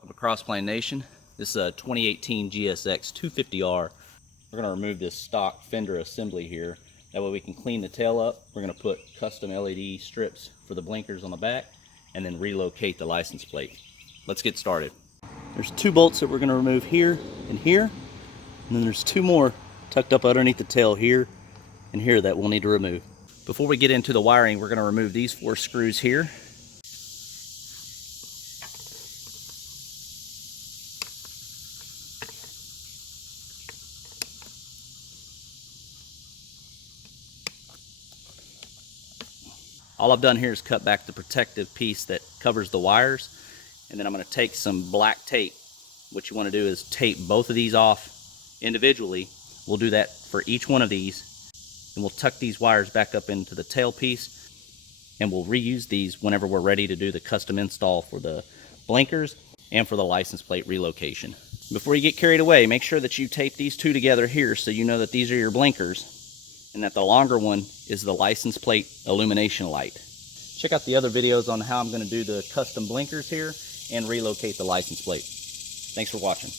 Welcome to CrossPLANE Nation. This is a 2018 GSX250R. We're going to remove this stock fender assembly here. That way we can clean the tail up. We're going to put custom LED strips for the blinkers on the back and then relocate the license plate. Let's get started. There's two bolts that we're going to remove here and here. And then there's two more tucked up underneath the tail here and here that we'll need to remove. Before we get into the wiring, we're going to remove these four screws here. All I've done here is cut back the protective piece that covers the wires, and then I'm going to take some black tape. What you want to do is tape both of these off individually. We'll do that for each one of these, and we'll tuck these wires back up into the tail piece, and we'll reuse these whenever we're ready to do the custom install for the blinkers and for the license plate relocation. Before you get carried away, make sure that you tape these two together here so you know that these are your blinkers, and that the longer one is the license plate illumination light. Check out the other videos on how I'm going to do the custom blinkers here and relocate the license plate. Thanks for watching.